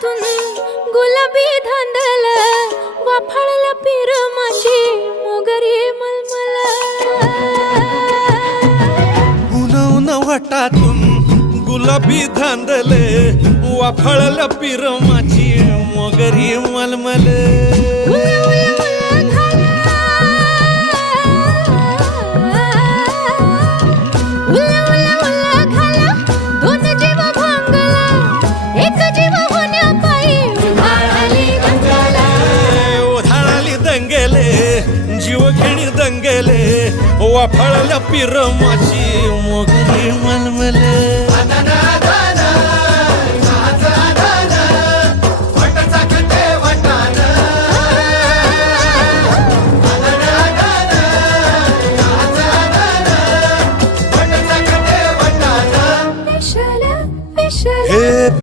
हातातून गुलाबी धांदल वाफाळला पीर माझी मोगरी मलमल उन उन वाटातून गुलाबी धांदले वाफाळला पीर माझी मोगरी मलमल जीव घेणी दंगेले वाफाळल्या पीर माझी मोगरी मलमल